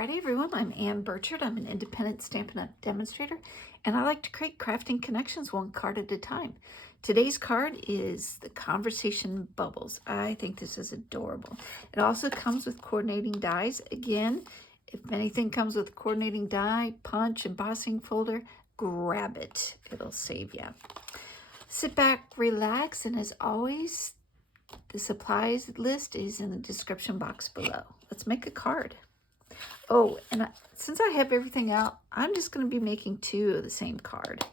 Friday, everyone. I'm Ann Birchard. I'm an independent Stampin' Up demonstrator, and I like to create crafting connections one card at a time. Today's card is the Conversation Bubbles. I think this is adorable. It also comes with coordinating dies. Again, if anything comes with coordinating die, punch, embossing folder, grab it. It'll save you. Sit back, relax, and as always, the supplies list is in the description box below. Let's make a card. Oh, and since I have everything out, I'm just going to be making two of the same card.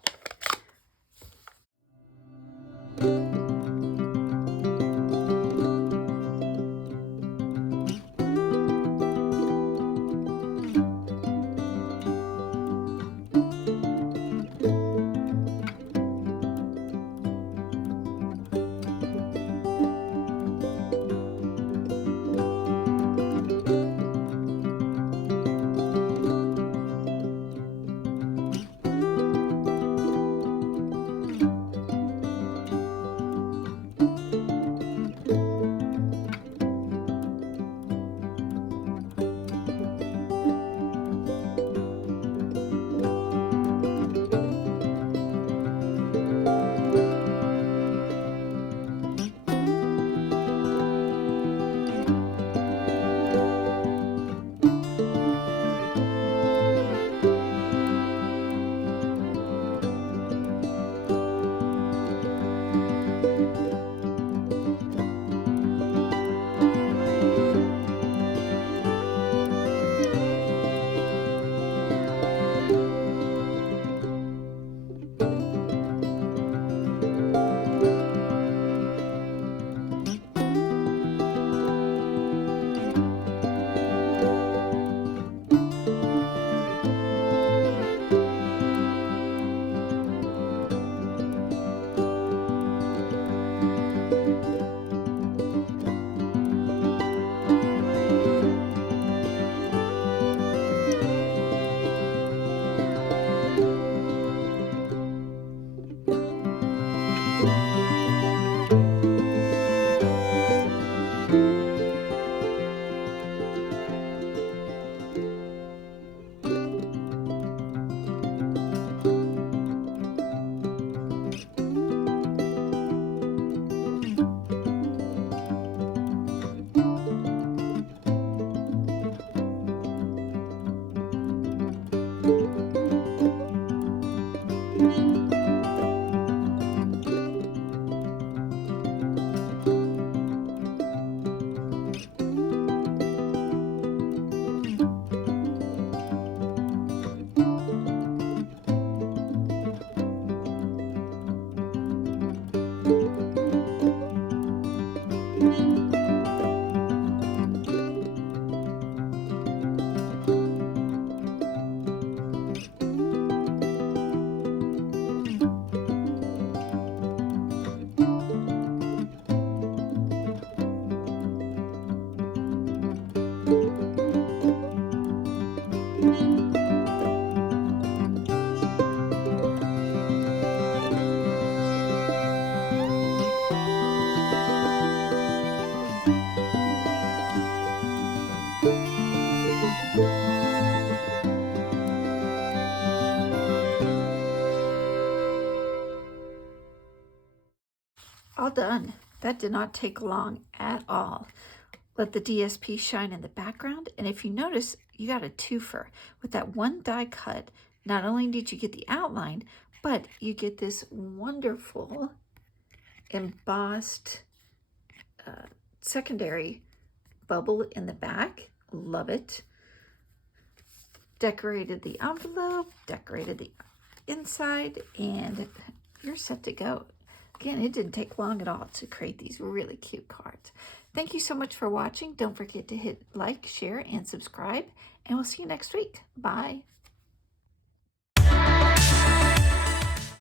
All done. That did not take long at all. Let the DSP shine in the background, and if you notice, you got a twofer. With that one die cut, not only did you get the outline, but you get this wonderful embossed secondary bubble in the back. Love it. Decorated the envelope, decorated the inside, and you're set to go. Again, it didn't take long at all to create these really cute cards. Thank you so much for watching. Don't forget to hit like, share, and subscribe, and we'll see you next week. Bye.